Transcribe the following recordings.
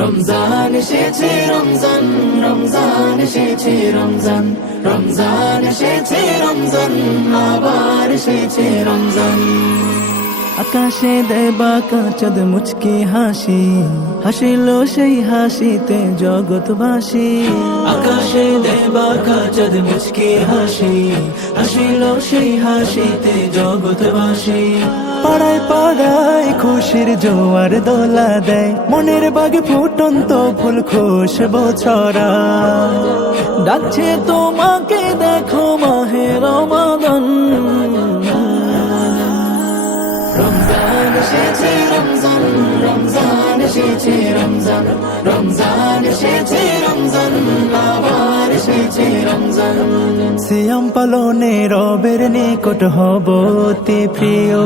রমজান এসেছে রমজান, রমজান এসেছে রমজান, রমজান এসেছে রমজান, আবার এসেছে রমজান। আকাশে দেবা চাঁদ মুচকি হাসি, হাসিল সেই হাসিতে জগৎবাসী। আকাশে দেবা চাঁদ মুচকি হাসি, হাসিল সেই হাসিতে জগৎবাসী। পাড়ায় পাড়ায় খুশির জোয়ার দোলা দেয়, মনের বাগে ফুটন্ত ফুল খুশবু ছড়া। ডাকছে তোমাকে দেখো মাহে রমাদান। রমজান এসেছে রমজান, রমজান এসেছে রমজান, রমজান এসেছে রমজান, আবার এসেছে রমজান। সিয়াম পালনে রবের নিকট হব অতি প্রিয়,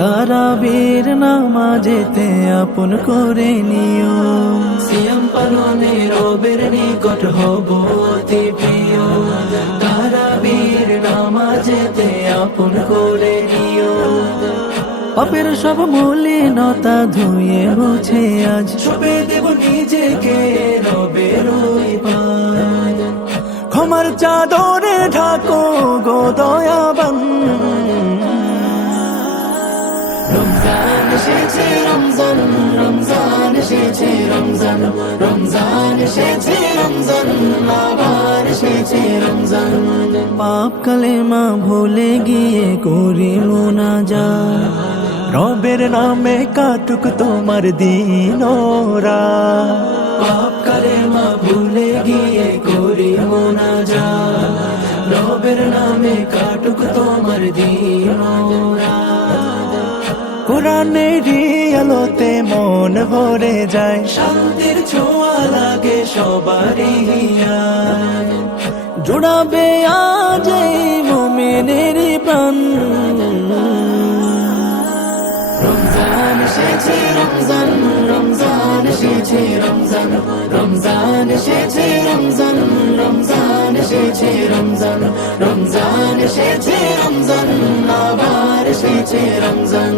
তারাবির নামাজেতে আপন করে নিও। সিয়াম পালনে রবের নিকট হব অতি প্রিয়, তারাবির নামাজেতে আপন করে নিও। পাপের সব মলিনতা ধুয়ে মুছে আজ ছুপে দেব নিজেকে রবের ওই পায়। ক্ষমার চাদরে ঢাকো গো দয়াবান। রমজান এসেছে রমজান, রমজান এসেছে রমজান, রমজান এসেছে রমজান, আবার এসেছে রমজান। পাপ কালেমা ভুলে গিয়ে করি মুনাজাত, রবের নামে কাটুক তোমার দিন ও রাত। পাপ কালেমা ভুলে গিয়ে করি মুনাজাত, রবের নামে কাটুক তোমার দিন ও রাত। কোরআনের আলোতে মন ভরে যায়, শান্তির ছোঁয়া লাগে সবারই হিয়ায়। জোড়াবে আজ এই মুমিনের প্রাণ। রমজান এসেছে রমজান, রমজান এসেছে রমজান, রমজান এসেছে রমজান, রমজান এসেছে রমজান, রমজান এসেছে রমজান, আবার এসেছে রমজান।